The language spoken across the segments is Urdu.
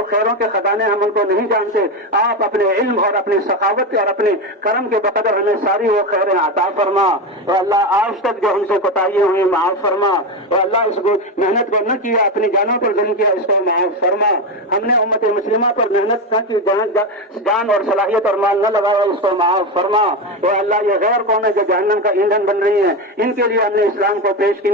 جو خیروں کے خزانے ہم ان کو نہیں جانتے، آپ اپنے علم اور اپنی سخاوت اور اپنے کرم کے بقدر ہمیں ساری وہ خیریں عطا فرما۔ اے اللہ آج تک جو ہم سے کوتاہیاں ہوئی معاف فرما۔ اے اللہ اس کو محنت کو نہ کیا، اپنی جانوں پر ظلم کیا، اس کو معاف فرما۔ ہم نے امت مسلمہ پر محنت نہ کی، جان اور صلاحیت اور مال نہ لگایا، اس کو معاف فرما۔ اے اللہ یہ غیر قومیں جو جہنم کا ایندھن بن رہی ہیں، ان کے لیے ہم نے اسلام کو پیش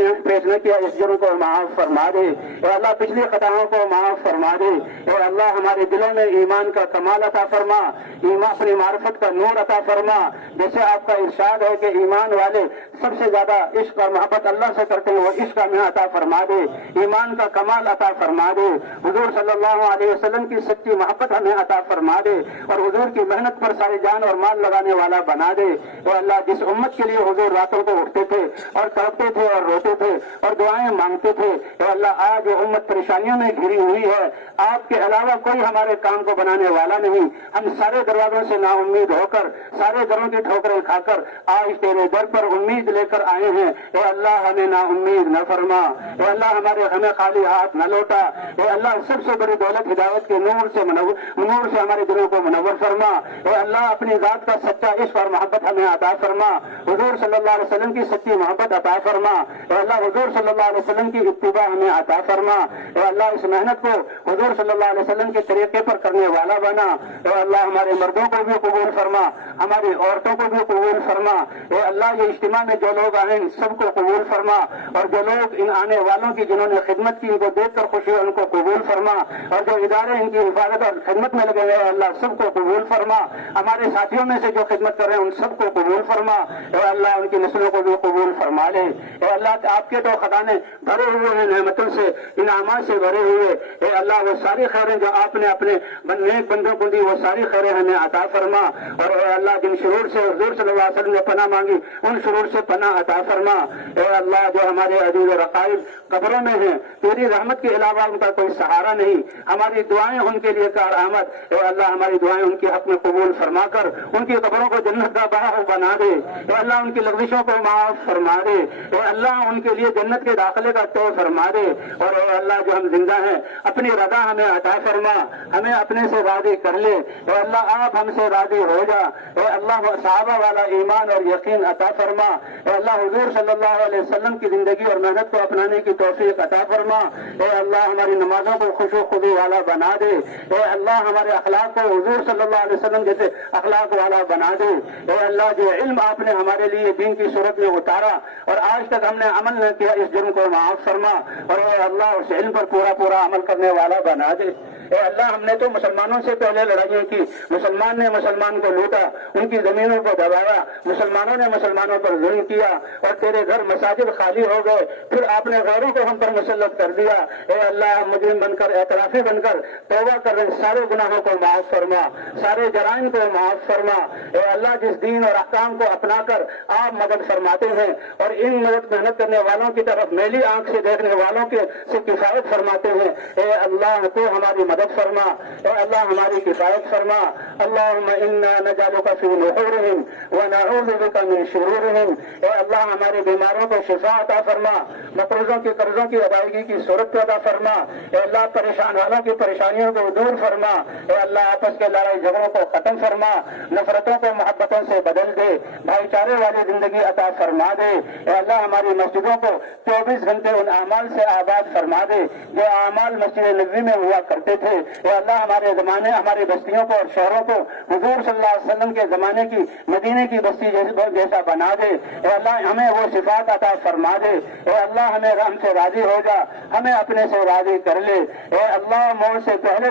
نہ کیا، اس جرم کو معاف فرما دے۔ اے اللہ پچھلی خطاؤں کو معاف فرما دے۔ اے اللہ ہمارے دلوں میں ایمان کا کمال عطا فرما، ایمان اپنی معرفت کا نور عطا فرما، جیسے آپ کا ارشاد ہے کہ ایمان والے سب سے زیادہ عشق اور محبت اللہ سے کرتے ہیں، وہ عشق ہمیں عطا فرما دے، ایمان کا کمال عطا فرما دے، حضور صلی اللہ علیہ وسلم کی سچی محبت ہمیں عطا فرما دے، اور حضور کی محنت پر ساری جان اور مال لگانے والا بنا دے۔ اے اللہ جس امت کے لیے حضور راتوں کو اٹھتے تھے اور تڑپتے تھے اور روتے تھے اور دعائیں مانگتے تھے، اے اللہ آج وہ امت پریشانیوں میں گھری ہوئی ہے، آپ کے علاوہ کوئی ہمارے کام کو بنانے والا نہیں، ہم سارے دروازوں سے نا امید ہو کر، سارے دروں کی ٹھوکریں کھا کر آج تیرے در پر امید لے کر آئے ہیں۔ اے اللہ ہمیں نا امید نہ فرما، اے اللہ ہمیں خالی ہاتھ نہ لوٹا، اے اللہ سب سے بڑی دولت ہدایت کے نور سے ہمارے دلوں کو منور فرما۔ اے اللہ اپنی ذات کا سچا عشق اور محبت ہمیں عطا فرما، حضور صلی اللہ علیہ وسلم کی سچی محبت عطا فرما۔ اے اللہ حضور صلی اللہ علیہ وسلم کی اتباع ہمیں عطا فرما۔ اے اللہ اس محنت کو حضور صلی اللہ علیہ وسلم کے طریقے پر کرنے والا بنا۔ اے اللہ ہمارے مردوں کو بھی قبول فرما، ہماری عورتوں کو بھی قبول فرما۔ اے اللہ یہ اجتماع میں جو لوگ آئے ان سب کو قبول فرما، اور جو لوگ ان آنے والوں کی جنہوں نے خدمت کی ان کو دیکھ کر خوشی ان کو قبول فرما، اور جو ادارے ان کی حفاظت اور خدمت میں لگے ہوئے اللہ سب کو قبول فرما، ہمارے ساتھیوں میں سے جو خدمت کر رہے ہیں ان سب کو قبول فرما۔ اے اللہ ان کی نسلوں کو بھی قبول فرما لے۔ اے اللہ آپ کے تو خزانے بھرے ہوئے ہیں نعمتوں سے، انعامات سے بھرے ہوئے، اے اللہ وہ ساری خیریں جو آپ نے اپنے نیک بندوں کو دی وہ ساری خیریں ہمیں عطا فرما، اور اے اللہ جن شرور سے حضور صلی اللہ علیہ وسلم نے پناہ مانگی ان شرور سے پناہ عطا فرما۔ اے اللہ جو ہمارے عزیز و رقائب قبروں میں ہیں، تیری رحمت کے علاوہ ان کا کوئی سہارا نہیں، ہماری دعائیں ان کے لیے کارآمد، اے اللہ ہماری دعائیں ان کے حق میں قبول فرما کر ان کی قبروں کو جنت کا باغ بنا دے۔ اے اللہ ان کی لغزشوں کو معاف فرما دے، اے اللہ ان کے لیے جنت کے داخلے کا طے فرما دے، اور اے اللہ جو ہم زندہ ہیں اپنی رضا ہمیں عطا فرما، ہمیں اپنے سے راضی کر لے۔ اے اللہ آپ ہم سے راضی ہو جا، اے اللہ صحابہ والا ایمان اور یقین عطا فرما۔ اے اللہ حضور صلی اللہ علیہ وسلم کی زندگی اور محنت کو اپنانے کی توفیق عطا فرما۔ اے اللہ ہماری نمازوں کو خوشو خضوع والا بنا دے، اے اللہ ہمارے اخلاق کو حضور صلی اللہ علیہ وسلم جیسے اخلاق والا بنا دے۔ اے اللہ جو علم آپ نے ہمارے لیے دین کی صورت میں اتارا اور آج تک ہم نے عمل نہ کیا، اس جرم کو معاف فرما، اور اے اللہ اس علم پر پورا عمل کرنے والا بنا دے۔ اے اللہ ہم نے تو مسلمانوں سے پہلے لڑائیاں کی، مسلمان نے مسلمان کو لوٹا، ان کی زمینوں کو دبایا، مسلمانوں نے مسلمانوں پر ظلم کیا، اور تیرے گھر مساجد خالی ہو گئے، پھر آپ نے غیروں کو ہم پر مسلط کر دیا۔ اے اللہ مجرم بن کر اعترافی بن کر توبہ کر رہے سارے گناہوں کو معاف فرما، سارے جرائم کو معاف فرما۔ اے اللہ جس دین اور احکام کو اپنا کر آپ مدد فرماتے ہیں اور ان مدد محنت کرنے والوں کی طرف میلی آنکھ سے دیکھنے والوں کے سے کفایت فرماتے ہیں، اے اللہ تو ہماری مدد فرما، اے اللہ ہماری کفایت فرما۔ اللہم انا نجعلک فی نحورہم ونعوذ بک من شرورہم۔ اے اللہ ہمارے بیماروں کو شفا عطا فرما، مقروضوں کی قرضوں کی ادائیگی کی صورت عطا فرما۔ اے اللہ پریشان والوں کی پریشانیوں کو دور فرما۔ اے اللہ آپس کے لڑائی جھگڑوں کو ختم فرما، نفرتوں کو محبتوں سے بدل دے، بھائی چارے والی زندگی عطا فرما دے۔ اے اللہ ہماری مسجدوں کو 24 گھنٹے ان اعمال سے آباد فرما دے جو اعمال مسجد نبوی میں ہوا کرتے تھے۔ اے اللہ ہمارے زمانے ہماری بستیوں کو اور شہروں کو حضور صلی اللہ علیہ وسلم کے زمانے کی مدینے کی بستی جیسا بنا دے۔ اے اللہ ہمیں وہ صفات عطا فرما دے۔ اے اللہ ہمیں رحم سے راضی ہو جا، ہمیں اپنے سے راضی کر لے۔ اے اللہ موت سے پہلے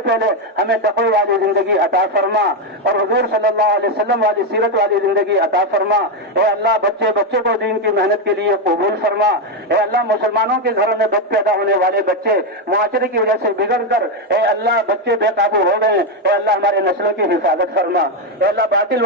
ہمیں تقوی والی زندگی عطا فرما اور حضور صلی اللہ علیہ وسلم والی سیرت والی زندگی عطا فرما۔ اے اللہ بچے کو دین کی محنت کے لیے قبول فرما۔ اے اللہ مسلمانوں کے گھروں میں بد پیدا ہونے والے بچے معاشرے کی وجہ سے بگڑ کر اے اللہ بچے بے قابو ہو گئے، اے اللہ ہمارے نسلوں کی حفاظت فرما۔ اے اللہ باطل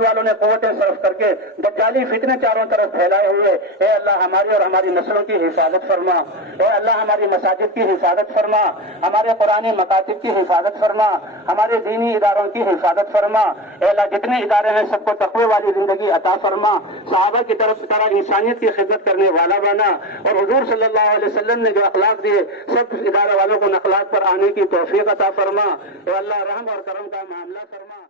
والوں نے قوتیں صرف کر کے دجالی فتنے چاروں طرف پھیلائے ہوئے، اے اللہ ہماری اور ہماری نسلوں کی حفاظت فرما۔ اے اللہ ہماری مساجد کی حفاظت فرما، ہمارے قرآنی مکاتب کی حفاظت فرما، ہمارے دینی اداروں کی حفاظت فرما۔ اے اللہ جتنے ادارے ہیں سب کو تقوی والی زندگی عطا فرما، صحابہ کی طرف انسانیت کی خدمت کرنے والا بنا، اور حضور صلی اللہ علیہ وسلم نے جو اخلاق دیے سب ادارے والوں کو ان اخلاق پر آنے کی توفیق عطا فرما. اے اللہ رحم اور کرم کا معاملہ فرما.